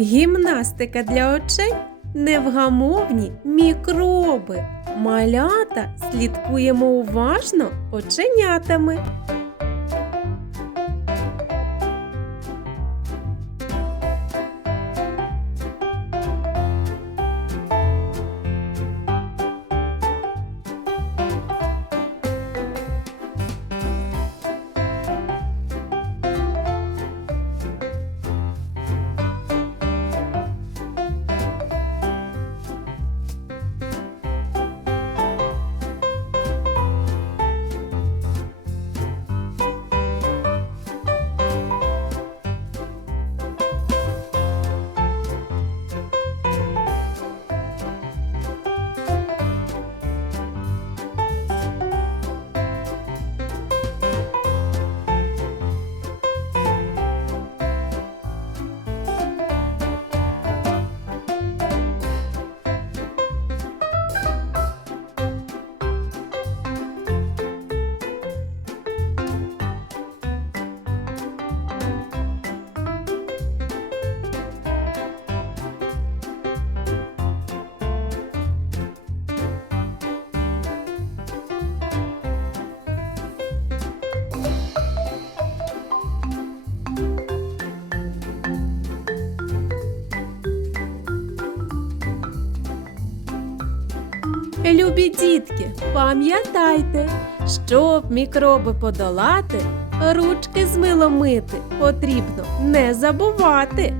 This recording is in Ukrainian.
Гімнастика для очей невгамовні мікроби. Малята слідкуємо уважно оченятами. Любі дітки, пам'ятайте, щоб мікроби подолати, ручки з милом мити потрібно не забувати.